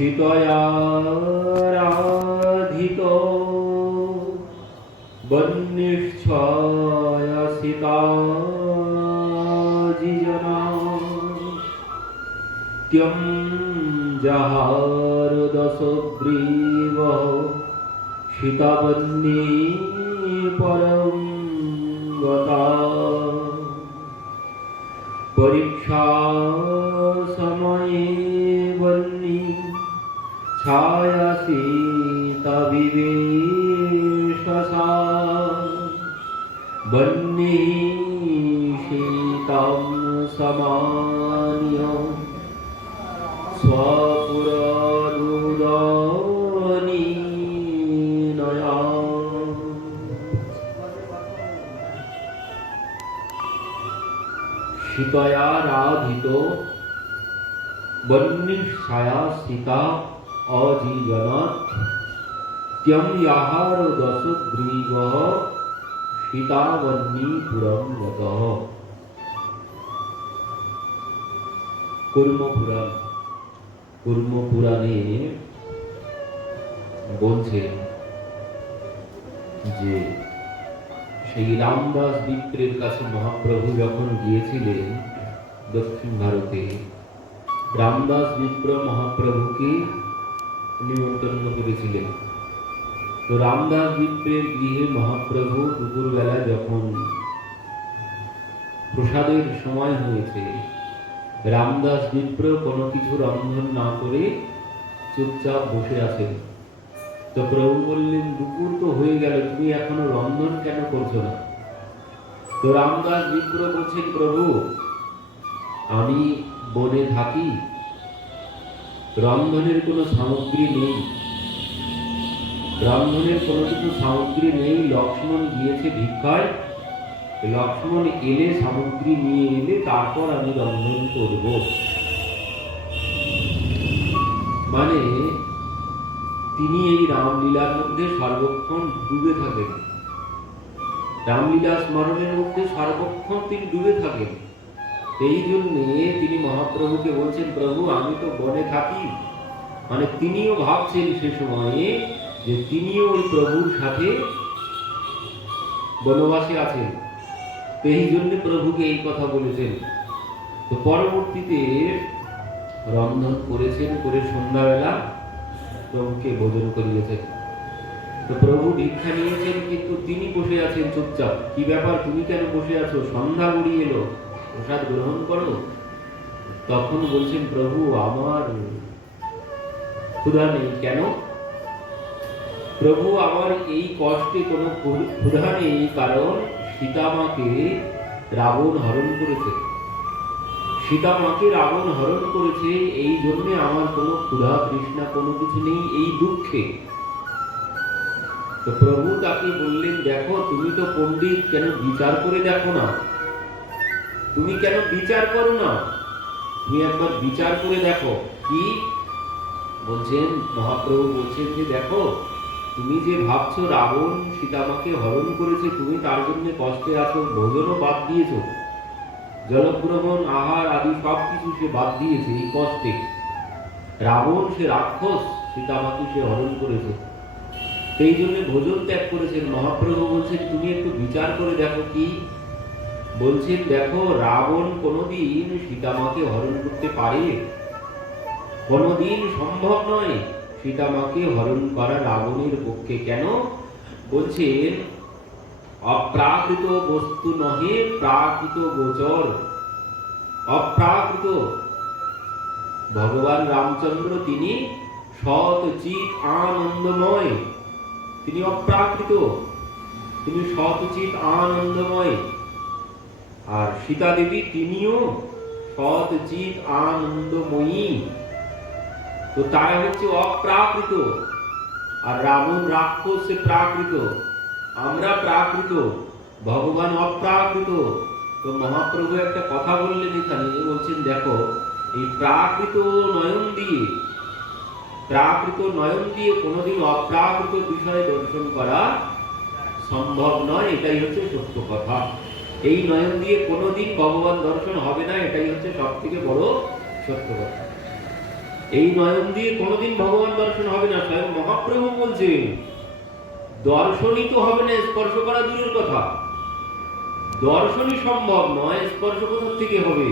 शीतयाराधितो वह्निच्छायासिताजिजना त्यं जहारदशग्रीवः शीतवह्नि परं गता परीक्षा समये वह्नि छायाशीतविवेशसा वह्निः शीतं समान्य स्वपुररुदनीनया शीतयाराधितो वह्निच्छायासिता अजीवनात् त्यं याहारदशग्रीवः शीतावह्निपुरं गतः। কুর্মপুরাণে বলছে যে সেই রামদাস বিপ্রের কাছে মহাপ্রভু যখন গিয়েছিলেন দক্ষিণ ভারতে, রামদাস বিপ্র মহাপ্রভুকে নিমন্ত্রণ করেছিলেন। তো রামদাস বিপ্রের গৃহে মহাপ্রভু দুপুরবেলা যখন প্রসাদের সময় হয়েছে, রামদাস বিপ্র কোনো কিছু রন্ধন না করে চুপচাপ বসে আছেন। তো প্রভু বললেন, দুপুর তো হয়ে গেল, তুমি এখনো রন্ধন কেন করছো না? তো রামদাস বিপ্র বলছেন, প্রভু আমি বনে থাকি, রন্ধনের কোনো সামগ্রী নেই, রন্ধনের কোনো কিছু সামগ্রী নেই। লক্ষ্মণ গিয়েছে ভিক্ষায়, লক্ষ্মণ এলে সামগ্রী নিয়ে এলে তারপর আমি রন্ধন করব। মানে তিনি এই রামলীলার মধ্যে সর্বক্ষণ ডুবে থাকেন, রামলীলা স্মরণের মধ্যে সর্বক্ষণ তিনি ডুবে থাকেন। এই জন্যে তিনি মহাপ্রভুকে বলছেন, প্রভু আমি তো বনে থাকি। মানে তিনিও ভাবছেন সে সময়ে যে তিনিও ওই প্রভুর সাথে বনবাসে আছেন, এই জন্য প্রভুকে এই কথা বলেছেন। তো পরবর্তীতে রন্ধন করেছেন, করে সন্ধ্যাবেলা প্রভুকে ভোজন করিয়েছেন। তো প্রভু ভিক্ষা নিয়েছেন, কিন্তু তিনি বসে আছেন চুপচাপ। কি ব্যাপার, তুমি কেন বসে আছো? সন্ধ্যা গড়িয়ে এলো, প্রসাদ গ্রহণ করো। তখন বলছেন, প্রভু আমার ক্ষুধা নেই। কেন? প্রভু আমার এই কষ্টে কোনো ক্ষুধা নেই, কারণ সীতামাকে রাবণ হরণ করেছে, সীতামাকে রাবণ হরণ করেছে, এই জন্য আমার কোনো ক্ষুধা তৃষ্ণা কোনো কিছু নেই, এই দুঃখে। তো প্রভু তাকে বললেন, দেখো তুমি তো পণ্ডিত, কেন বিচার করে দেখো না? তুমি কেন বিচার করো না? তুমি একবার বিচার করে দেখো। কি বলছেন মহাপ্রভু? বলছেন যে দেখো, তুমি যে ভাবছো রাবণ সীতামাকে হরণ করেছে, তুমি তার জন্য কষ্টে আছো, ভোজনও বাদ দিয়েছো, জলগ্রহণ আহার আদি সবকিছু সে বাদ দিয়েছে এই কষ্টে। রাবণ সে রাক্ষস, সীতামাকে সে হরণ করেছে, সেই জন্য ভোজন ত্যাগ করেছেন। মহাপ্রভু বলছেন, তুমি একটু বিচার করে দেখো। কি বলছেন? দেখো, রাবণ কোনোদিন সীতামাকে হরণ করতে পারে? কোনোদিন সম্ভব নয় সীতামাকে হরণ করা রাবণের পক্ষে। কেন? বলছেন, অপ্রাকৃত বস্তু নহে প্রাকৃত গোচর। অপ্রাকৃত ভগবান রামচন্দ্র তিনি সৎ চিৎ আনন্দময়, তিনি অপ্রাকৃত, তিনি সৎ চিৎ আনন্দময়। আর সীতা দেবী তিনিও সৎ চিৎ আনন্দময়ী। তো তারা হচ্ছে অপ্রাকৃত, আর রাবণ রাক্ষস প্রাকৃত, আমরা প্রাকৃত, ভগবান অপ্রাকৃত। তো মহাপ্রভু একটা কথা বললেন এখানে, বলছেন দেখো, এই প্রাকৃত নয়ন দিয়ে, প্রাকৃত নয়ন দিয়ে কোনোদিন অপ্রাকৃত বিষয়ে দর্শন করা সম্ভব নয়, এটাই হচ্ছে সত্য কথা। এই নয়ন দিয়ে কোনোদিন ভগবান দর্শন হবে না, এটাই হচ্ছে সব থেকে বড় সত্য কথা। এই নয়ন দিয়ে কোনোদিন ভগবান দর্শন হবে না। স্বয়ং মহাপ্রভু বলছেন দর্শনই তো হবে না, স্পর্শ করা দূরের কথা, দর্শনই সম্ভব নয়, স্পর্শ কোথা থেকে হবে?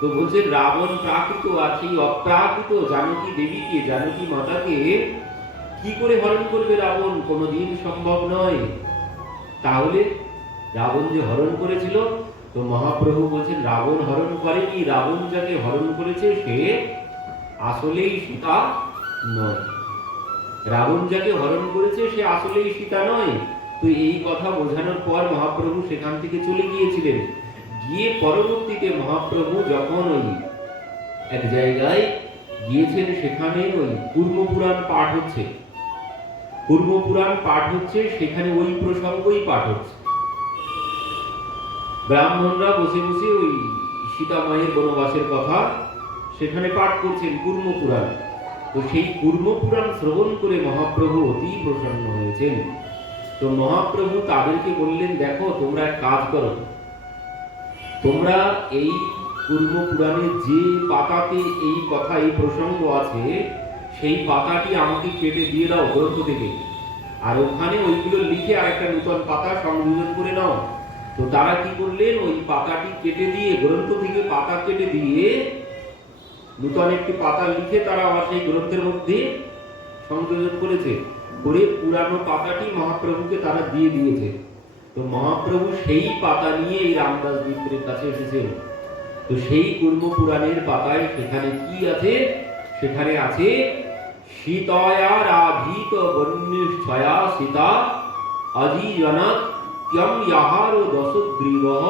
তো বলছেন রাবণ প্রাকৃত আর সেই অপ্রাকৃত জানকী দেবীকে, জানকী মাতাকে কি করে হরণ করবে রাবণ? কোনোদিন সম্ভব নয়। তাহলে রাবণ যে হরণ করেছিল, তো মহাপ্রভু বলছেন রাবণ হরণ করেনি, রাবণ যাকে হরণ করেছে সে আসলেই সীতা নয়। রাবণ যাকে হরণ করেছে সে আসলেই সীতা নয়। তো এই কথা বোঝানোর পর মহাপ্রভু সেখান থেকে চলে গিয়েছিলেন। গিয়ে পরবর্তীতে মহাপ্রভু যখন ওই এক জায়গায় গিয়েছেন, সেখানে ওই কুর্মপুরাণ পাঠ হচ্ছে, কুর্মপুরাণ পাঠ হচ্ছে, সেখানে ওই প্রসঙ্গই পাঠ হচ্ছে। ব্রাহ্মণরা বসে বসে ওই সীতা মায়ের বনবাসের কথা সেখানে পাঠ করছেন কুর্মপুরাণ। তো সেই কুর্মপুরাণ শ্রবণ করে মহাপ্রভু অতি প্রসন্ন হয়েছেন। তো মহাপ্রভু তাদেরকে বললেন, দেখো তোমরা এক কাজ করো, তোমরা এই কুর্মপুরাণের যে পাতাতে এই কথা, এই প্রসঙ্গ আছে, সেই পাতাটি আমাকে কেটে দিয়ে দাও গ্রন্থ থেকে, আর ওখানে ওইগুলো লিখে আর একটা নতুন পাতা সংযোজন করে নাও। তো তারা কি করলেন, ওই পাতাটি কেটে দিয়ে, গ্রন্থ থেকে পাতা কেটে দিয়ে নতুন একটি পাতা লিখে তারা আবার সেই গ্রন্থের মধ্যে সংযোজন করেছে, করে পুরানো পাতাটি মহাপ্রভুকে তারা দিয়ে দিয়েছে। তো মহাপ্রভু সেই পাতা নিয়ে এই রামদাস মিত্রের কাছে এসেছেন। তো সেই কুর্মপুরাণের পাতায় সেখানে কি আছে? সেখানে আছে সীতয়া রাধিত বন্যুচ্ছয়া সীতা অজিজনাৎ ক্যম ইয়াহার দশগ্রীবঃ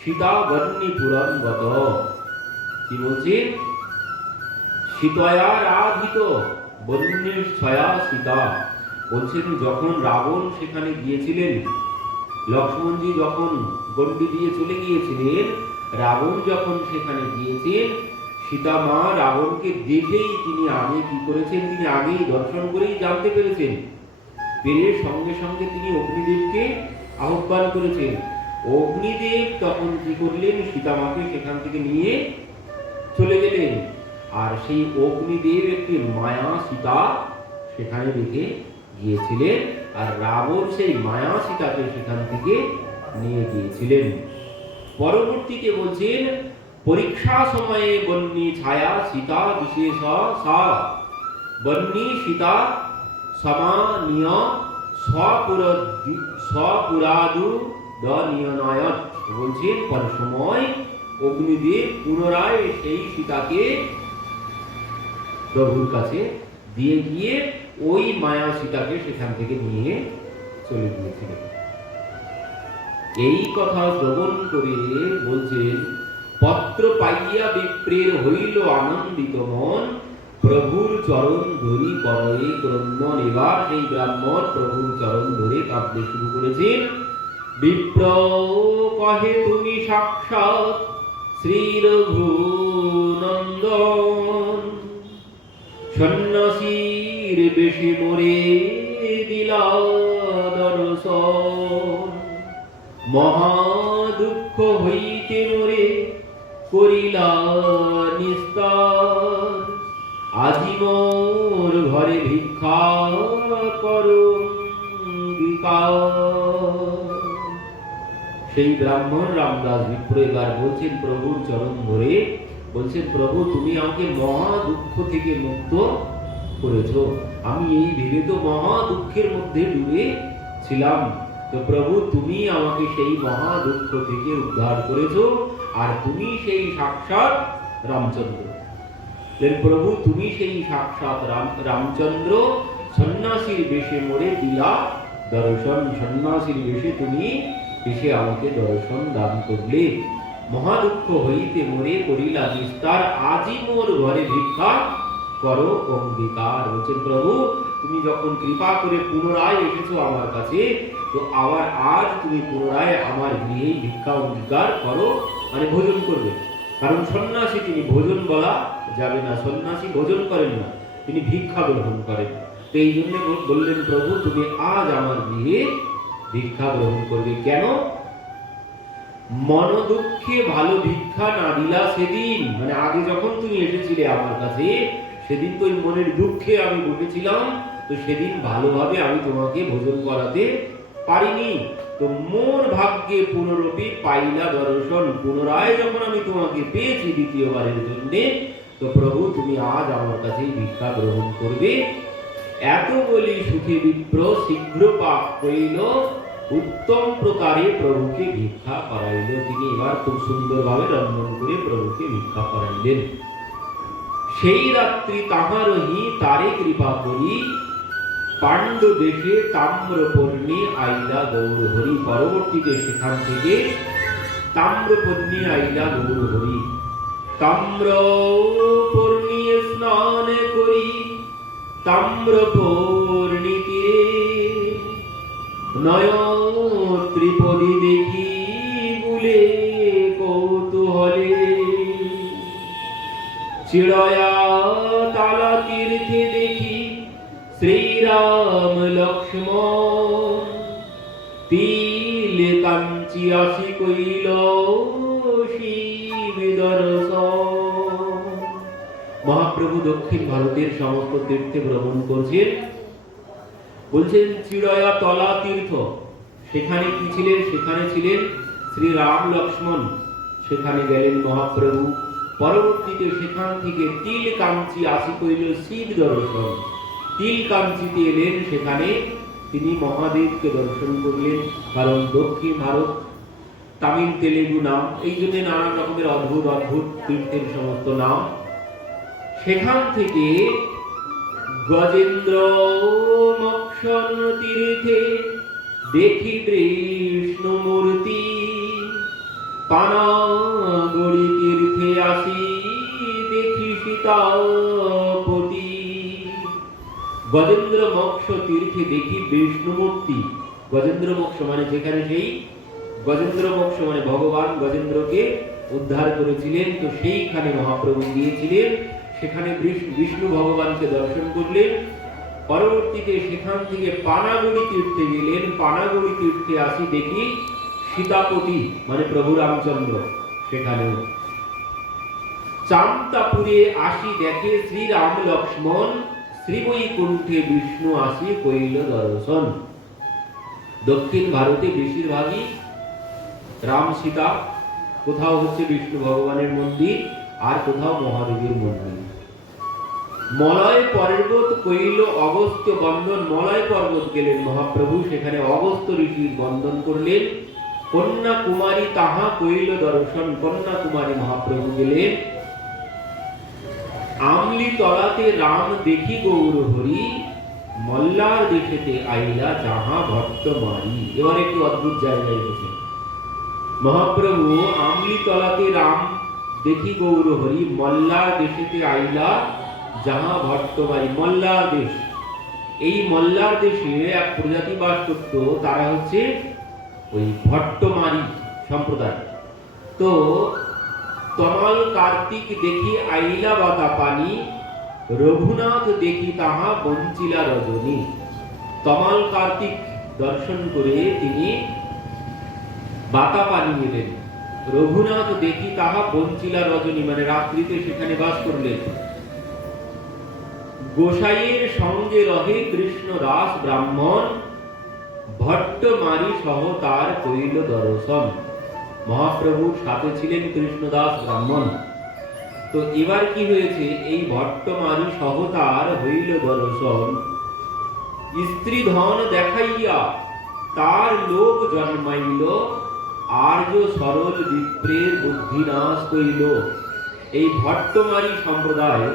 সীতা বন্যী পুরাণ গত। কি বলছে? সীতয়া রাধিত বন্যুচ্ছয়া সীতা। বলছেন যখন রাবণ সেখানে গিয়েছিলেন, লক্ষ্মণজি যখন গণ্ডি দিয়ে চলে গিয়েছিলেন, রাবণ যখন সেখানে গিয়েছেন, সীতা মা রাবণকে দেখেই তিনি আগে কি করেছেন, তিনি আগেই দর্শন করেই জানতে পেরেছেন, পেরে সঙ্গে সঙ্গে তিনি অগ্নিদেবকে আহ্বান করেছেন। অগ্নিদেব তখন কি করলেন, সীতা মাকে সেখান থেকে নিয়ে চলে গেলেন। আর সেই অগ্নিদেব একটি মায়া সীতা সেখানে রেখে গিয়েছিলেন, আর রাবণ সেই মায়া সীতাকে সেখান থেকে নিয়ে গিয়েছিলেন। পরবর্তীতে বলছেন পরীক্ষা সময়ে বন্যী ছায়া সীতা বিশেষ সা বন্যী সীতা সমানীয় স্বপুরাদু দনিয়নয়ত। বলছেন পর সময় অগ্নিদেব পুনরায় সেই সীতাকে প্রভুর কাছে দিয়ে গিয়ে ওই মায়া সীতাকে সেখান থেকে নিয়ে চলে গিয়েছিলেন। এই কথা শ্রবণ করে বলছেন পত্র পাইয়া বিপ্রের হইল আনন্দিত মন, প্রভুর চরণ ধরি করয়ে ক্রন্দন। এবার সেই ব্রাহ্মণ প্রভুর চরণ ধরে কাঁদতে শুরু করেছেন। বিপ্র কহে তুমি সাক্ষাৎ শ্রী রঘুনন্দন, সন্ন্যাসীর বেশে মোরে দিলা দর্শন। মহা দুঃখ হইতে মোরে করিলা নিস্তার, আজি মোর ঘরে ভিক্ষা করো অঙ্গীকার। সেই ব্রাহ্মণ রামদাস বিপ্র এবার বলছেন প্রভুর চরণ ধরে, বলছেন প্রভু তুমি আমাকে মহা দুঃখ থেকে মুক্ত করেছো, আমি এই ভেবে তো মহা দুঃখের মধ্যে ডুবে ছিলাম। তো প্রভু তুমি আমাকে সেই মহা দুঃখ থেকে উদ্ধার করেছো, আর তুমি সেই সাক্ষাৎ রামচন্দ্র। প্রভু তুমি সেই সাক্ষাৎ রামচন্দ্র, সন্ন্যাসীর বেশে মোরে দিলা দর্শন। সন্ন্যাসীর বেশে তুমি এসে আমাকে দর্শন দান করলে। মহা দুঃখ হইতে মোরে করিলা নিস্তার, আজি মোর ঘরে ভিক্ষা করো অঙ্গীকার। বলছেন প্রভু তুমি যখন কৃপা করে পুনরায় এসেছো আমার কাছে, তো আবার আজ তুমি পুনরায় আমার গৃহে ভিক্ষা অঙ্গীকার করো, মানে ভোজন করবে। কারণ সন্ন্যাসী তিনি ভোজন বলা যাবে না, সন্ন্যাসী ভোজন করেন না, তিনি ভিক্ষা গ্রহণ করেন। তো এই জন্য বললেন প্রভু তুমি আজ আমার গৃহে ভিক্ষা গ্রহণ করবে। কেন? মন দুঃখে ভালো ভিক্ষা না দিলা সেদিন, মানে আগে যখন তুমি এসেছিলে আমার কাছে, সেদিন তো ওই মনের দুঃখে আমি বসেছিলাম, তো সেদিন ভালোভাবে আমি তোমাকে ভোজন করাতে পারিনি। তো মোর ভাগ্যে পুনরূপী পাইলা দর্শন, পুনরায় যখন আমি তোমাকে পেয়েছি দ্বিতীয়বারের জন্য, তো প্রভু তুমি আজ আমার কাছে ভিক্ষা গ্রহণ করবে। এত বলি সুখে বিপ্র শীঘ্র পাক কইল, উত্তম প্রকারে প্রভুকে ভিক্ষা করাইল। তিনি এবার খুব সুন্দরভাবে রন্ধন করে প্রভুকে ভিক্ষা করাইলেন। সেই রাত্রি তাহারহি তারে কৃপা করি, পাণ্ড দেশে তাম্রপর্ণী আইলা গৌরহরি। পরবর্তীতে সেখান থেকে তাম্রপর্ণী আইলা গৌরহরি। তাম্রপর্ণী স্নান করি তাম্রপর্ণী তীরে, নয় ত্রিপদী দেখি বুলে কৌতূহলে, চিড়য়া তালা তীর্থে দেখি শ্রীরাম লক্ষ্মণ, তিল কাঞ্চি আসি কইল শিব দর্শন। মহাপ্রভু দক্ষিণ ভারতের সমস্ত তীর্থে ভ্রমণ করছেন। বলছেন চিড়য়া তলা তীর্থ, সেখানে কি ছিলেন? সেখানে ছিলেন শ্রী রাম লক্ষ্মণ, সেখানে গেলেন মহাপ্রভু। পরবর্তীতে সেখান থেকে তিল কাঞ্চি আসি কইল শিব দর্শন, তিল কাঞ্চিতে এলেন, সেখানে তিনি মহাদেবকে দর্শন করলেন। কারণ দক্ষিণ ভারত তামিল তেলেগু নাম, এই জন্য নানান রকমের অদ্ভুত অদ্ভুত তীর্থের সমস্ত নাম। সেখান থেকে গজেন্দ্র মক্ষণ তীর্থে দেখি বিষ্ণু মূর্তি, পানাগড়ি তীর্থে আসি দেখি সীতাপতি। গজেন্দ্র মোক্ষ তীর্থে দেখি বিষ্ণু মূর্তি। গজেন্দ্র মোক্ষ মানে যেখানে সেই গজেন্দ্র মোক্ষ মানে ভগবান গজেন্দ্রকে উদ্ধার করেছিলেন, তো সেইখানে মহাপ্রভু গিয়েছিলেন। সেখানে বিষ্ণু ভগবানকে দর্শন করলেন। পরবর্তীতে সেখান থেকে পানাগড়ি তীর্থে গেলেন। পানাগড়ি তীর্থে আসি দেখি সীতাপতি মানে প্রভু রামচন্দ্র সেখানেও। চান্তাপুরে আসি দেখে শ্রীরাম লক্ষ্মণ, শ্রীবৈকুণ্ঠে বিষ্ণু আসি কইল দর্শন। দক্ষিণ ভারতে বেশিরভাগই রাম সীতা, কোথাও হচ্ছে বিষ্ণু ভগবানের মন্দির, আর কোথাও মহাদেবের মন্দির। মলয় পর্বত কইল অগস্ত্য বন্দন, মলয় পর্বত গেলেন মহাপ্রভু, সেখানে অগস্ত্য ঋষির বন্দন করলেন। কন্যা কুমারী তাহা কইল দর্শন, কন্যা কুমারী মহাপ্রভু গেলেন। আমলি তলাতে রাম দেখি গৌর হরি, মল্লার দেশেতে আইলা যাহা ভট্ট মারি। এবার একটু অদ্ভুত জায়গায় এসেছে মহাপ্রভু। আমলি তলাতে রাম দেখি গৌর হরি, মল্লার দেশেতে আইলা যাহা ভট্ট মারি। মল্লার দেশ, এই মল্লার দেশে এক প্রজাতি বাস করত, তারা হচ্ছে ওই ভট্টমারি সম্প্রদায়। তো তমাল কার্তিক দেখি আইলা বাতা পানি, রঘুনাথ দেখি তাহা বঞ্চিলা রজনী। তমাল কার্তিক দর্শন করে তিনি বাতা পানি নিলেন। রঘুনাথ দেখি তাহা বঞ্চিলা রজনী মানে রাত্রিতে সেখানে বাস করলেন। গোসাইয়ের সঙ্গে রহে কৃষ্ণ দাস ব্রাহ্মণ, ভট্টমারি সহ তার কইল দর্শন। মহাপ্রভুর সাথে ছিলেন কৃষ্ণদাস ব্রাহ্মণ। তো এবার কি হয়েছে, এই ভট্টমারি সহ তার হইল দর্শন। স্ত্রী ধন দেখাইয়া তার লোক জন্মাইল, আর্য সরল বিপ্রের বুদ্ধি নাশ কইল। এই ভট্টমারি সম্প্রদায়,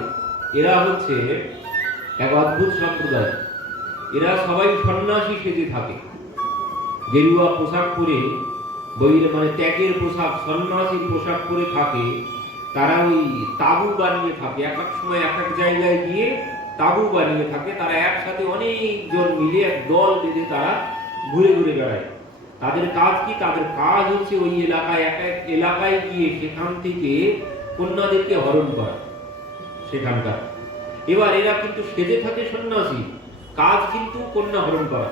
এরা হচ্ছে এক অদ্ভুত সম্প্রদায়। এরা সবাই সন্ন্যাসী সেজে থাকে, গেরুয়া পোশাক পরে, বইলে মানে ত্যাগের পোশাক, সন্ন্যাসীর পোশাক পরে থাকে। তারা ওই তাবু বানিয়ে থাকে, এক এক সময় এক এক জায়গায় গিয়ে তাবু বানিয়ে থাকে। তারা একসাথে অনেকজন মিলে এক দল বেঁধে তারা ঘুরে ঘুরে বেড়ায়। তাদের কাজ কি? তাদের কাজ হচ্ছে ওই এলাকায় এক এক এলাকায় গিয়ে সেখান থেকে কন্যাদেরকে হরণ করা সেখানকার। এবার এরা কিন্তু সেজে থাকে সন্ন্যাসী, কাজ কিন্তু কন্যা হরণ করা।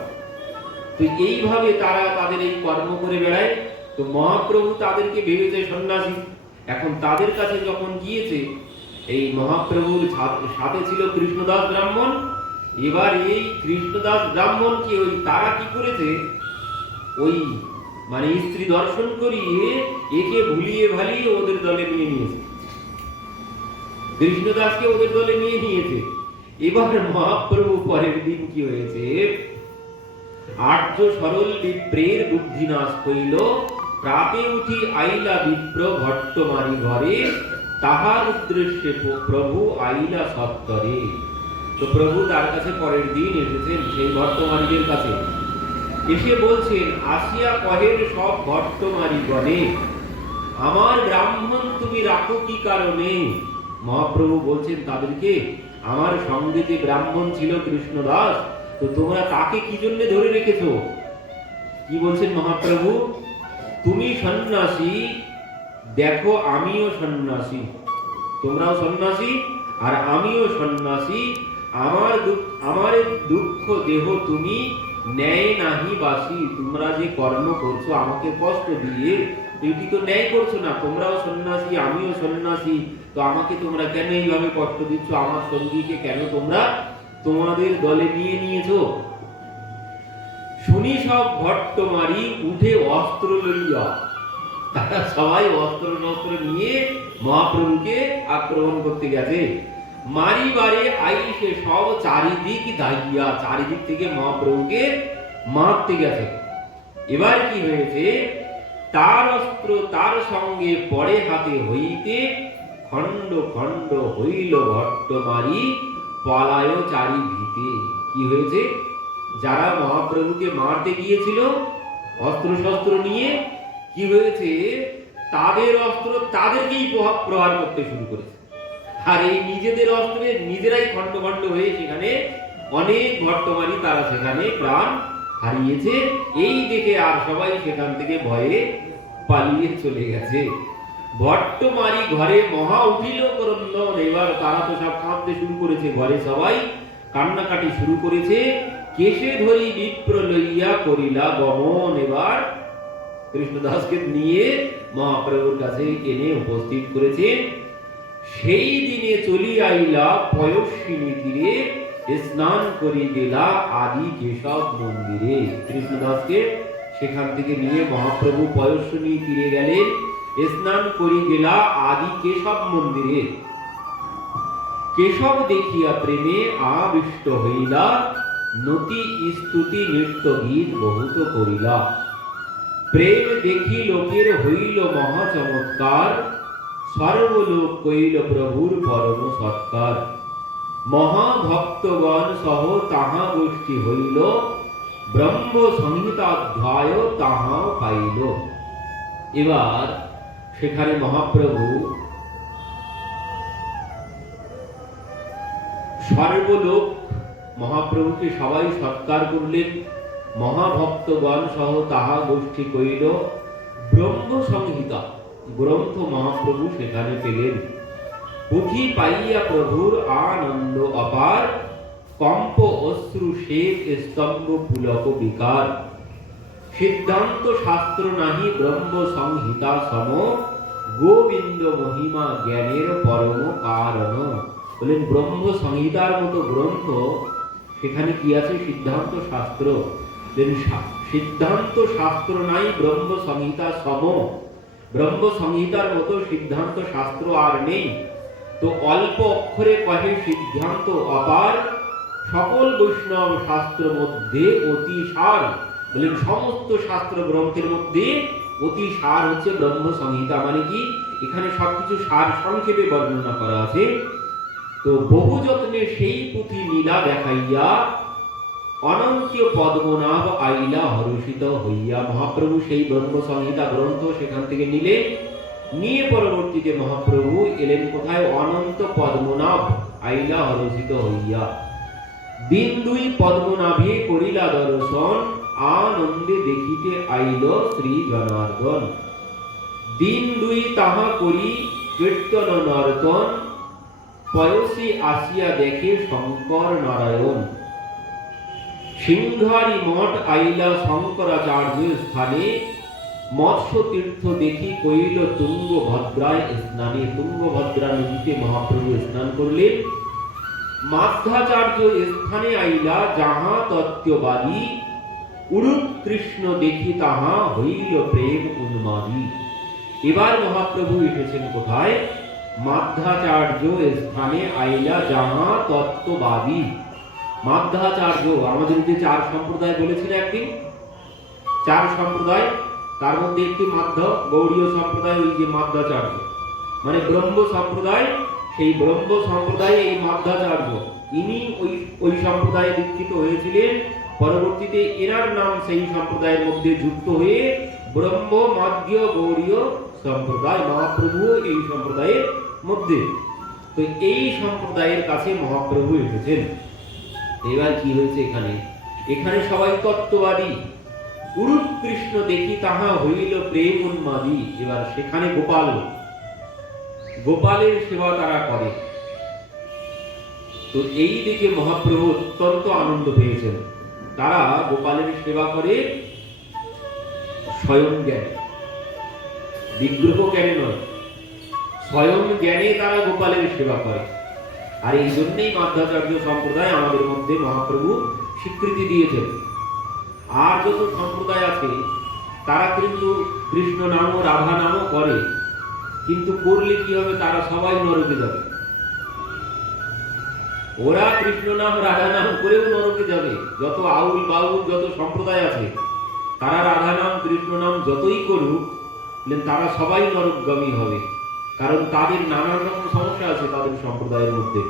তো এইভাবে তারা তাদের এই কর্ম করে বেড়ায়। তো মহাপ্রভু তাদেরকে ভেবেছে সন্ন্যাসী। এখন তাদের কাছে যখন গিয়েছে, এই মহাপ্রভুর সাথে ছিল কৃষ্ণদাস ব্রাহ্মণ। এবার এই কৃষ্ণদাস ব্রাহ্মণকে ওই তারা কি করেছে, ওই মানে স্ত্রী দর্শন করিয়ে একে ভুলিয়ে ভালিয়ে ওদের দলে নিয়ে নিয়েছে, কৃষ্ণদাসকে ওদের দলে নিয়ে নিয়েছে। এবার মহাপ্রভু পরের দিন কি হয়েছে, আর্য সরল বিপ্রের বুদ্ধি নাশ কইল, প্রাতে উঠি আইলা বিপ্র ভট্টমারি ঘরে, তাহার উদ্দেশ্যে প্রভু আইলা সত্তরে। তো প্রভু তার কাছে পরের দিন এসেছেন সেই ভট্টমারিদের কাছে, এসে বলছেন, আসিয়া কহের সব ভট্টমারি গণে, আমার ব্রাহ্মণ তুমি রাখো কি কারণে। মহাপ্রভু বলছেন তাদেরকে, আমার সঙ্গে যে ব্রাহ্মণ ছিল কৃষ্ণদাস, তো তোমরা তাকে কি জন্য ধরে রেখেছো। কি বলছেন মহাপ্রভু, তুমি সন্ন্যাসী, দেখো আমিও সন্ন্যাসী, তোমরাও সন্ন্যাসী আর আমিও সন্ন্যাসী, আমার দুঃখ দেহ তুমি ন্যায় নাহি বাসি। তোমরা যে কর্ম করছো আমাকে কষ্ট দিয়ে, এটি তো ন্যায় করছো না। তোমরাও সন্ন্যাসী আমিও সন্ন্যাসী, তো আমাকে তোমরা কেন এইভাবে কষ্ট দিচ্ছ, আমার সঙ্গীকে কেন তোমরা তোমাদের দলে নিয়ে নিয়েছো। শুনি সব ভট্টমারি উঠে অস্ত্র লইয়া, তারা সবাই অস্ত্র নিয়ে মহাপ্রভুকে আক্রমণ করতে গেছে। মারিবারে আইসে সব চারিদিক দাইয়া, চারিদিক থেকে মহাপ্রভুকে মারতে গেছে। এবার কি হয়েছে, তার অস্ত্র তার সঙ্গে পড়ে হাতে হইতে, খণ্ড খণ্ড হইল ভট্টমারি, পলায় চারি ভীতে। কি হয়েছে, যারা মহাপ্রভুকে মারতে গিয়েছিল অস্ত্র শস্ত্র নিয়ে, কি হয়েছে, তাদের অস্ত্র তাদেরকেই প্রহার করতে শুরু করেছে। আর এই নিজেদের অস্ত্রে নিজেরাই খণ্ড খণ্ড হয়ে সেখানে অনেক ভট্টমারি তারা সেখানে প্রাণ হারিয়েছে। এই দেখে আর সবাই সেখান থেকে ভয়ে পালিয়ে চলে গেছে। ভট্টমারি ঘরে মহা উঠিল ক্রন্দন। এবার তারা তো সব কাঁদতে শুরু করেছে, ঘরে সবাই কান্নাকাটি শুরু করেছে। কেশে ধরি বিপ্র লইয়া করিলা গমন। এবার কৃষ্ণদাসকে নিয়ে মহাপ্রভুর কাছে এনে উপস্থিত করেছে। সেই দিনে চলি আইলা পয়স্বিনী তীরে, স্নান করি গেলা আদি কেশব মন্দিরে। কৃষ্ণদাসকে সেখান থেকে নিয়ে মহাপ্রভু পয়স্বিনী তীরে গেলেন, স্নান করি গেলা আদি কেশব মন্দিরে। কেশব দেখিয়া প্রেমে আবিষ্ট হইলা, নতি স্তুতি নৃত্য গীত বহুত করিলা। প্রেম দেখি লোকের হইল মহা চমৎকার, সর্বলোক কইল প্রভুর পরম সৎকার। মহাভক্তগণ সহ তাহা গোষ্ঠী হইল, ব্রহ্ম সংহিতাধ্যায় তাহা পাইল। এবার সেখানে মহাপ্রভু সর্বলোক, মহাপ্রভুকে সবাই সৎকার করলেন। মহাভক্তগণ সহ তাহা গোষ্ঠী কইল, ব্রহ্ম সংহিতা গ্রন্থ মহাপ্রভু সেখানে পেলেন। পুঁথি পাইয়া প্রভুর আনন্দ অপার, কম্প অশ্রু শেখ স্তম্ভ পুলক বিকার। সিদ্ধান্ত শাস্ত্র নাহি ব্রহ্ম সংহিতা সম, গোবিন্দ মহিমা জ্ঞানের পরম কারণ। বলেন ব্রহ্ম সংহিতার মতো গ্রন্থ সেখানে কি আছে, সিদ্ধান্ত শাস্ত্র। সিদ্ধান্ত শাস্ত্র নাই ব্রহ্ম সংহিতা সম, ব্রহ্ম সংহিতার মতো সিদ্ধান্ত শাস্ত্র আর নেই। তো অল্প অক্ষরে কহে সিদ্ধান্ত অপার, সকল বৈষ্ণব শাস্ত্র মধ্যে অতি সার। বলেন সমস্ত শাস্ত্র গ্রন্থের মধ্যে অতি সার হচ্ছে ব্রহ্ম সংহিতা। মানে কি, এখানে সবকিছু সার সংক্ষেপে বর্ণনা করা আছে। তো বহু যত্নে সেই পুঁথি নীলা দেখাইয়া, অনন্ত পদ্মনাভ আইলা হর্ষিত হইয়া। মহাপ্রভু সেই ব্রহ্ম সংহিতা গ্রন্থ সেখান থেকে নিলেন, নিয়ে পরবর্তীতে মহাপ্রভু এলেন কোথায়, অনন্ত পদ্মনাভ আইলা হর্ষিত হইয়া। দিন দুই পদ্মনাভে করিলা দর্শন, আনন্দে দেখিতে আইল শ্রী জনার্দন। দিন দুই তাহা করি কীর্তন নর্তন, পয়সী আসিয়া দেখে শঙ্কর নারায়ণ। সিংহারি মঠ আইলা শঙ্করাচার্য স্থানে, মৎস্য তীর্থ দেখি কইল তুঙ্গভদ্রায় স্নানে। তুঙ্গভদ্রা নদীতে মহাপ্রভু স্নান করলেন। মাধ্যাচার্য স্থানে আইলা যাহা তত্ত্ববাদী, উরূপ কৃষ্ণ দেখি তাহা হইল প্রেম উন্মাদী। এবার মহাপ্রভু এসেছেন কোথায়? মাধ্যাচার্য স্থানে আইলা যাহা তত্ত্ববাদী। মাধ্যাচার্য, আমাদের যে চার সম্প্রদায় বলেছিল একদিন, চার সম্প্রদায়, তার মধ্যে একটি মাধ্য গৌড়ীয় সম্প্রদায়, ওই যে মাধ্যাচার্য মানে ব্রহ্ম সম্প্রদায়, সেই ব্রহ্ম সম্প্রদায়ে এই মাধ্যাচার্য, ইনি ওই সম্প্রদায়ে দীক্ষিত হয়েছিলেন। পরবর্তীতে এনার নাম সেই সম্প্রদায়ের মধ্যে যুক্ত হয়ে ব্রহ্ম মাধ্য গৌড়ীয় সম্প্রদায়, মহাপ্রভু এই সম্প্রদায়ের মধ্যে। তো এই সম্প্রদায়ের কাছে মহাপ্রভু এসেছেন। এবার কি হয়েছে এখানে? এখানে সবাই তত্ত্ববাদী। উরূপ কৃষ্ণ দেখি তাহা হইল প্রেম উন্মাদী। এবার সেখানে গোপালের সেবা তারা করে। তো এই দেখে মহাপ্রভু অত্যন্ত আনন্দ পেয়েছেন। তারা গোপালের সেবা করে স্বয়ং জ্ঞানে, বিগ্রহ জ্ঞানে নয়, স্বয়ং জ্ঞানে তারা গোপালের সেবা করে। আর এই জন্যই মাধ্যাচার্য সম্প্রদায় আমাদের মধ্যে মহাপ্রভু স্বীকৃতি দিয়েছেন। আর যত সম্প্রদায় আছে তারা কিন্তু কৃষ্ণ নাম ও রাধা নামও করে, কিন্তু করলে কি হবে? তারা সবাই নরকে যাবে। ওরা কৃষ্ণ নাম রাধা নাম করেও নরকে যাবে। যত আউল বাউল যত সম্প্রদায় আছে তারা রাধা নাম কৃষ্ণ নাম যতই করুক, তারা সবাই নরকগামী হবে। কারণ তাদের নানান রকম সমস্যা আছে তাদের সম্প্রদায়ের মধ্যে।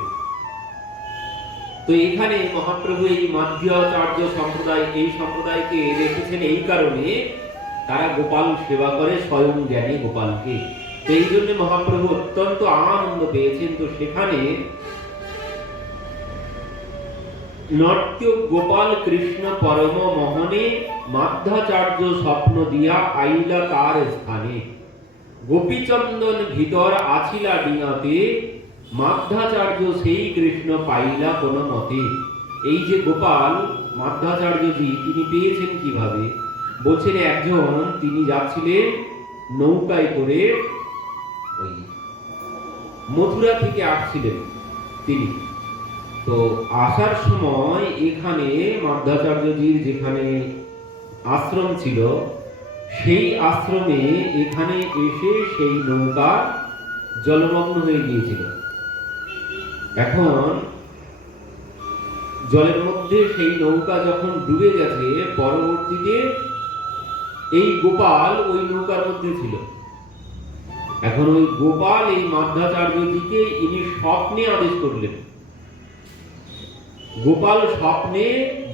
তো এখানে মহাপ্রভু এই মাধ্যাচার্য সম্প্রদায়, এই সম্প্রদায়কে রেখেছেন এই কারণে তারা গোপাল সেবা করে স্বয়ং জ্ঞানী গোপালকে। তো এই জন্য মহাপ্রভু অত্যন্ত আনন্দ পেয়েছেন। তো সেখানে নর্ত্য গোপাল কৃষ্ণ পরম মোহনে, মাধ্যাচার্য স্বপ্ন দিয়া আইলা তার স্থানে। গোপীচন্দন ভিতর আছিলা ডিঙাতে, মাধ্যাচার্য সেই কৃষ্ণ পাইলা কোন মতে। এই যে গোপাল মাধ্যাচার্যজি, তিনি পেয়েছেন কিভাবে? বলছেন একজন তিনি যাচ্ছিলেন নৌকায় করে, ওই মথুরা থেকে আসছিলেন তিনি। তো আসার সময় এখানে মাধ্যাচার্যজির যেখানে আশ্রম ছিল, সেই আশ্রমে এখানে এসে সেই নৌকা জলমগ্ন হয়ে গিয়েছিল। এখন জলের মধ্যে সেই নৌকা যখন ডুবে গেছে, পরবর্তীতে এই গোপাল ওই নৌকার মধ্যে ছিল। এখন ওই গোপাল এই মাধ্যাচার্যজিকে ইনি স্বপ্নে আদেশ করলেন। গোপাল স্বপ্নে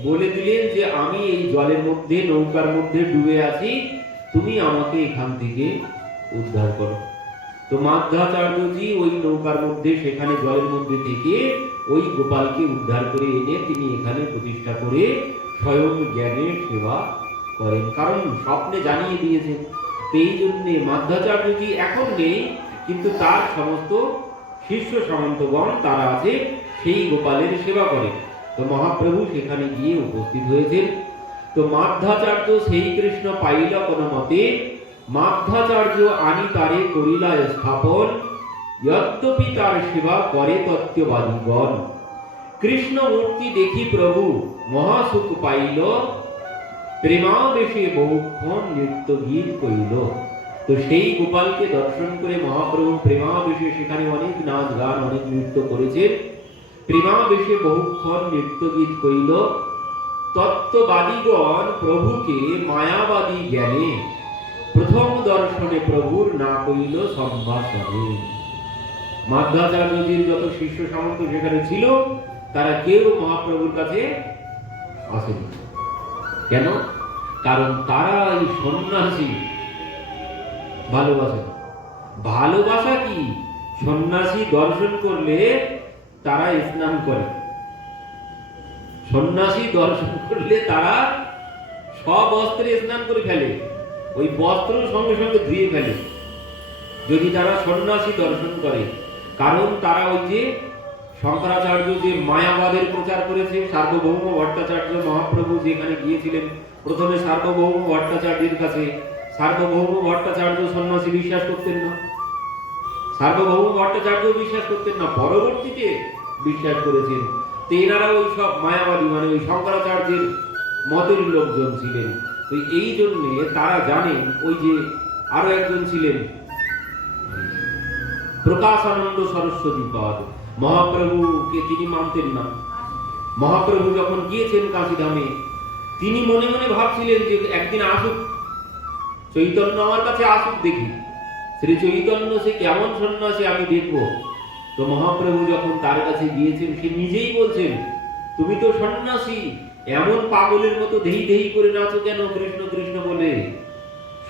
বলে দিলেন যে আমি এই জলের মধ্যে নৌকার মধ্যে ডুবে আছি, তুমি আমাকে এখান থেকে উদ্ধার করো। তো মাধ্যাচার্যজি ওই নৌকার মধ্যে সেখানে জলের মধ্যে থেকে ওই গোপালকে উদ্ধার করে এনে তিনি এখানে প্রতিষ্ঠা করে স্বয়ং জ্ঞানের সেবা করেন। কারণ স্বপ্নে জানিয়ে দিয়েছেন। এই জন্যে মাধ্যাচার্যজি এখন নেই, কিন্তু তার সমস্ত শিষ্য সামন্তগণ তারা আছে, সেই গোপালের সেবা করে। তো মহাপ্রভু সেখানে গিয়ে উপস্থিত হয়েছেন। তো মাধ্যাচার্য সেই কৃষ্ণ পাইলা কোন মতে, মাধ্যাচার্য আনি তারে করিলা স্থাপন, যদ্যপি তার সেবা করে তত্ত্ববাদীগণ। কৃষ্ণ মূর্তি দেখি প্রভু মহাসুখ পাইল, প্রেমাবেশে বহুক্ষণ নৃত্য গীত কইল। তো সেই গোপালকে দর্শন করে মহাপ্রভু প্রেমাবেশে সেখানে অনেক নাচ গান অনেক নৃত্য করেছেন। প্রেমাবেশে বহুক্ষণ নৃত্য গীত কইল। তত্ত্ববাদীগণ প্রভুকে মায়াবাদী জ্ঞানে, প্রথম দর্শনে প্রভুর না কইল সম্ভাষণে। মাধ্যাচার্যজির যত শিষ্য সামন্ত যেখানে ছিল তারা কেউ মহাপ্রভুর কাছে আসেনি। কেন? কারণ তারা এই সন্ন্যাসী ভালোবাসে। ভালোবাসা কি? সন্ন্যাসী দর্শন করলে তারা স্নান করে। সন্ন্যাসী দর্শন করলে তারা সব বস্ত্রে স্নান করে ফেলে, ওই বস্ত্র সঙ্গে সঙ্গে ধুয়ে ফেলে যদি তারা সন্ন্যাসী দর্শন করে। কারণ তারা ওই যে শঙ্করাচার্য যে মায়াবাদের প্রচার করেছে, সার্বভৌম ভট্টাচার্য মহাপ্রভু যেখানে গিয়েছিলেন, প্রথমে সার্বভৌম ভট্টাচার্যের কাছে সার্বভৌম ভট্টাচার্য সন্ন্যাসী বিশ্বাস করতেন না, সার্বভৌম ভট্টাচার্য বিশ্বাস করতেন না, পরবর্তীতে বিশ্বাস করেছেন। তো এনারা ওই সব মায়াবাদী মানে ওই শঙ্করাচার্যের মতের লোকজন ছিলেন। তো এই জন্যে তারা জানেন ওই যে আরো একজন ছিলেন প্রকাশানন্দ সরস্বতী পদ, মহাপ্রভুকে তিনি মানতেন না। মহাপ্রভু যখন গিয়েছেন কাশীধামে, তিনি মনে মনে ভাবছিলেন যে একদিন আসুক চৈতন্য, আমার কাছে আসুক, দেখি শ্রী চৈতন্য সে কেমন সন্ন্যাসী আমি দেখব। তো মহাপ্রভু যখন তার কাছে গিয়েছেন, সে নিজেই বলছেন, তুমি তো সন্ন্যাসী, এমন পাগলের মতো ধেই ধেই করে নাচো কেন কৃষ্ণ কৃষ্ণ বলে?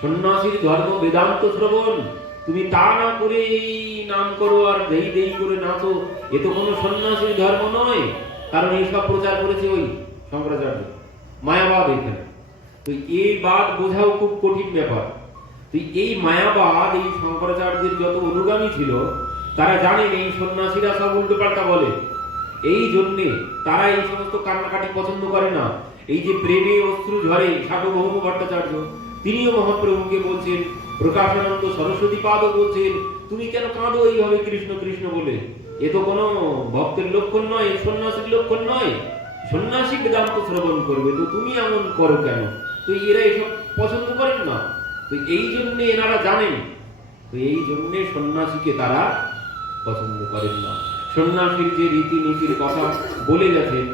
সন্ন্যাসীর ধর্ম বেদান্ত শ্রবণ, তুমি তা না করে এই নাম করো আর ধেই ধেই করে নাচো, এ তো কোনো সন্ন্যাসীর ধর্ম নয়। কারণ এইসব প্রচার করেছে ওই শঙ্করাচার্য, মায়াবাদ এখানে। তো এই বাদ বোঝাও খুব কঠিন ব্যাপার। তো এই মায়াবাদ, এই শঙ্করাচার্যের যত অনুগামী ছিল, তারা জানেন এই সন্ন্যাসীরা সব উল্টোপাল্টা বলে। এই জন্যে তারা এই সমস্ত কান্নাকাটি পছন্দ করে না। এই যে প্রেমে অশ্রু ঝরে, সার্বভৌম ভট্টাচার্য তিনিও মহাপ্রভুকে বলছেন, প্রকাশানন্দ সরস্বতী পাদও বলছেন, তুমি কেন কাঁদো এইভাবে কৃষ্ণ কৃষ্ণ বলে? এ তো কোনো ভক্তের লক্ষণ নয়, সন্ন্যাসীর লক্ষণ নয়। সন্ন্যাসী বেদান্ত শ্রবণ করবে, তো তুমি এমন করো কেন? তো এরা এসব পছন্দ করেন না। তো এই জন্যে এনারা জানেন, তো এই জন্যে সন্ন্যাসীকে তারা পছন্দ করেন না। সন্ন্যাসীর যে রীতিনীতির কথা বলে গেছেন,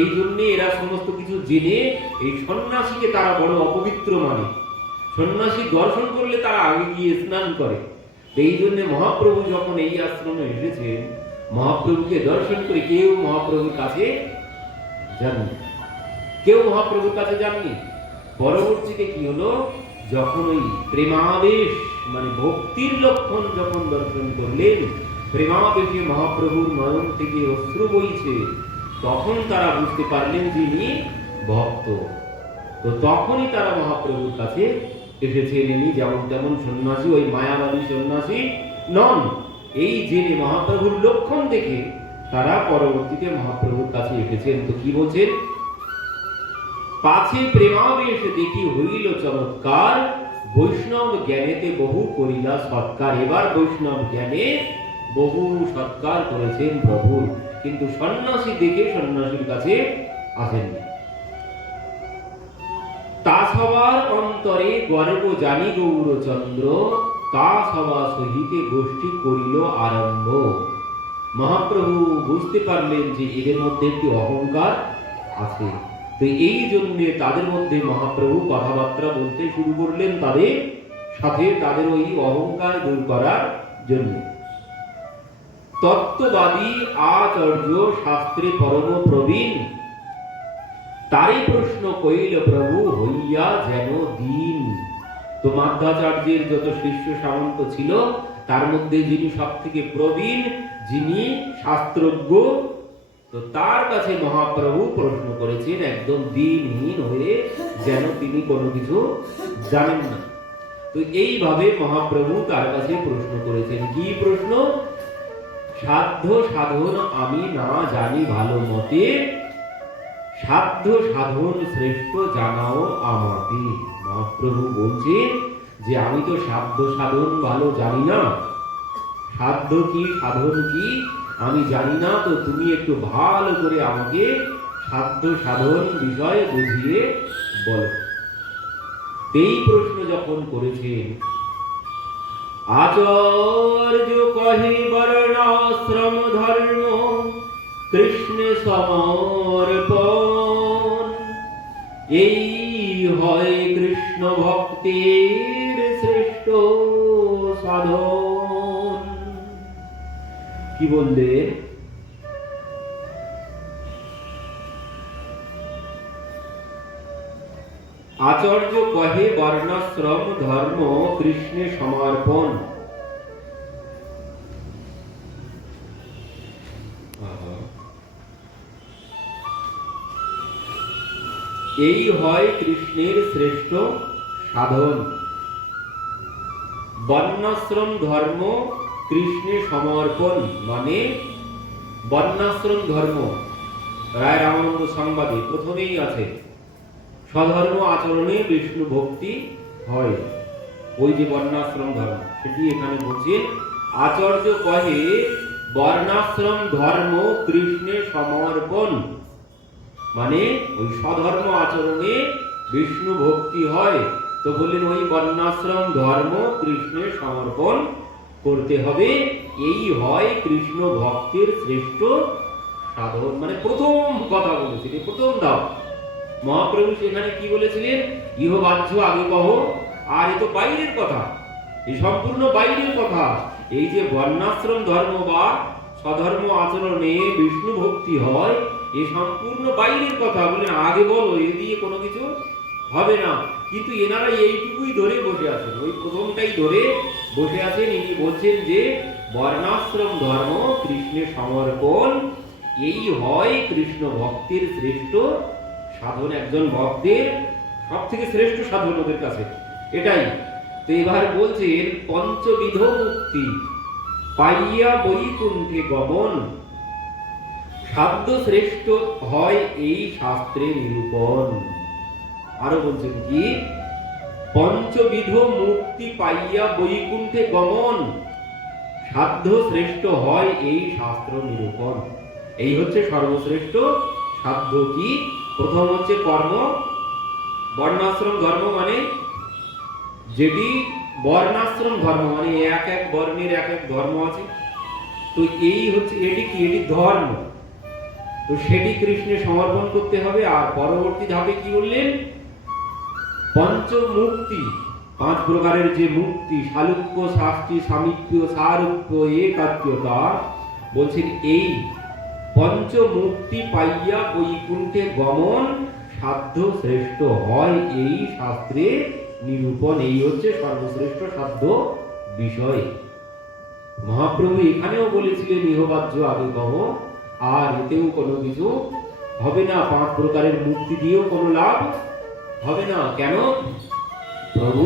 এই জন্যে এরা সমস্ত কিছু জেনে এই সন্ন্যাসীকে তারা বড় অপবিত্র মানে। সন্ন্যাসী দর্শন করলে তারা আগে গিয়ে স্নান করে। এই জন্য মহাপ্রভু যখন এই আশ্রমে এসেছেন, মহাপ্রভুকে দর্শন করে কেউ মহাপ্রভুর কাছে যাননি, কেউ মহাপ্রভুর কাছে যাননি। পরবর্তীতে কি হলো, যখন ওই প্রেমাবেশ মানে ভক্তির লক্ষণ যখন দর্শন করলেন, প্রেমাবেশে মহাপ্রভুর নয়ন থেকে অশ্রু বইছে, তখন তারা বুঝতে পারলেন যিনি ভক্ত। তো তখনই তারা মহাপ্রভুর কাছে এসেছেন। ইনি যেমন তেমন সন্ন্যাসী, ওই মায়াবাদী সন্ন্যাসী নন। এই জেনে মহাপ্রভুর লক্ষণ দেখে তারা পরবর্তীতে মহাপ্রভুর কাছে এসেছেন। তো কি বলছেন, পাছে প্রেমাবেশ দেখি হইল চমৎকার, বৈষ্ণব জ্ঞানেতে বহু করিলা সৎকার। এবার বৈষ্ণব জ্ঞানে বহু সৎকার করেছেন প্রভুর, কিন্তু সন্ন্যাসী দেখে সন্ন্যাসীর কাছে আসেননি। তা সবার অন্তরে গর্ব জানি গৌরচন্দ্র, তা সভা সহিতে গোষ্ঠী করিল আরম্ভ। মহাপ্রভু বুঝতে পারলেন যে এদের মধ্যে একটি অহংকার আছে। তো এই জন্য তাদের মধ্যে মহাপ্রভু কথাবার্তা বলতে শুরু করলেন তাদের সাথে, তাদের ওই অহংকার দূর করার জন্য। তত্ত্ববাদী আচার্য শাস্ত্রে পরম প্রবীণ, তারই প্রশ্ন কইল প্রভু হইয়া যেন দিন। তো মাধ্যাচার্যের যত শিষ্য সামন্ত ছিল, তার মধ্যে যিনি সব থেকে প্রবীণ, যিনি শাস্ত্রজ্ঞ, তো তার কাছে মহাপ্রভু প্রশ্ন করেছেন একদম দিনহীন হয়ে, যেন তিনি কোনো কিছু জানেন না। তো এইভাবে মহাপ্রভু তার কাছে প্রশ্ন করেছেন। কি প্রশ্ন? সাধ্য সাধন আমি না জানি ভালো মতে, সাধ্য সাধন শ্রেষ্ঠ জানাও আমাকে। মহাপ্রভু বলছেন যে আমি তো সাধ্য সাধন ভালো জানি না, সাধ্য কি সাধন কি আমি জানি না, তো তুমি একটু ভালো করে আমাকে সাধ্য সাধন বিষয় বুঝিয়ে বলো। এই প্রশ্ন যখন করেছেন, আচার্য কহে বর্ণাশ্রম ধর্ম কৃষ্ণ সমর্পণ, এই হয় কৃষ্ণ ভক্তের শ্রেষ্ঠ সাধন। কি বললে? আচার্য কহে বর্ণাশ্রম ধর্ম কৃষ্ণে সমর্পণ। এই হয় কৃষ্ণের শ্রেষ্ঠ সাধন। বর্ণাশ্রম ধর্ম কৃষ্ণে সমর্পণ মানে বর্ণাশ্রম ধর্ম রায় রামানন্দ সংবাদে প্রথমেই আছে, স্বধর্ম আচরণে বিষ্ণু ভক্তি হয়। ওই যে বর্ণাশ্রম ধর্ম, সেটি এখানে বলছেন আচার্য কহে বর্ণাশ্রম ধর্ম কৃষ্ণে সমর্পণ, মানে ওই স্বধর্ম আচরণে বিষ্ণু ভক্তি হয়। তো বললেন ওই বর্ণাশ্রম ধর্ম কৃষ্ণে সমর্পণ করতে হবে, এই হয় কৃষ্ণ ভক্তির শ্রেষ্ঠ সাধন। মানে প্রথম কথা বলেছিলেন, প্রথম ধাপ মহাপ্রভু সেখানে কি বলেছিলেন, ইহ বাহ্য আগে কহ। আর এ তো বাইরের কথা, এই সম্পূর্ণ বাইরের কথা। এই যে বর্ণাশ্রম ধর্ম বা স্বধর্ম আচরণে বিষ্ণু ভক্তি হয়, এই সম্পূর্ণ বাইরের কথা। বলেন আগে বলো, এ দিয়ে কোনো কিছু হবে না। কিন্তু এনারা এইটুকুই ধরে বসে আছেন, ওই প্রথমটাই ধরে বসে আছেন। ইনি বলছেন যে বর্ণাশ্রম ধর্ম কৃষ্ণের সমর্পণ, এই হয় কৃষ্ণ ভক্তির শ্রেষ্ঠ সাধন। একজন ভক্তের সব থেকে শ্রেষ্ঠ সাধন ওদের কাছে এটাই। তো এবার বলছেন পঞ্চবিধ মুক্তি পাইয়া বৈকুণ্ঠে গমন, সাধ্য শ্রেষ্ঠ হয় এই শাস্ত্রে নিরূপণ। আরো বলছেন কি, পঞ্চবিধ মুক্তি পাইয়া বৈকুণ্ঠে গমন, সাধ্য শ্রেষ্ঠ হয় এই শাস্ত্র নিরূপণ। এই হচ্ছে সর্বশ্রেষ্ঠ সাধ্য। কি? প্রথম হচ্ছে কর্ম, বর্ণাশ্রম ধর্ম, মানে যেটি বর্ণাশ্রম ধর্ম মানে এক এক বর্ণের এক এক ধর্ম আছে। তো এই হচ্ছে এটি কি, এটি ধর্ম। তো সেটি কৃষ্ণে সমর্পণ করতে হবে। আর পরবর্তী ধাপে কি বললেন, পঞ্চমুক্তি, পাঁচ প্রকারের যে মুক্তি, শালুক্য, শাস্তি, সামিপ্য, সারূপ্য, একাত্মতা, বলছেন এই পঞ্চমুক্তি পাইয়া বৈকুণ্ঠে গমন, সাধ্য শ্রেষ্ঠ হয় এই শাস্ত্রে নিরূপণ। এই হচ্ছে সর্বশ্রেষ্ঠ সাধ্য বিষয়। মহাপ্রভু এখানেও বলেছিলেন ইহবাহ্য আগে কহ, আর এতেও কোনো কিছু হবে না। পাঁচ প্রকারের মুক্তি দিয়েও কোনো লাভ হবে না। কেন? প্রভু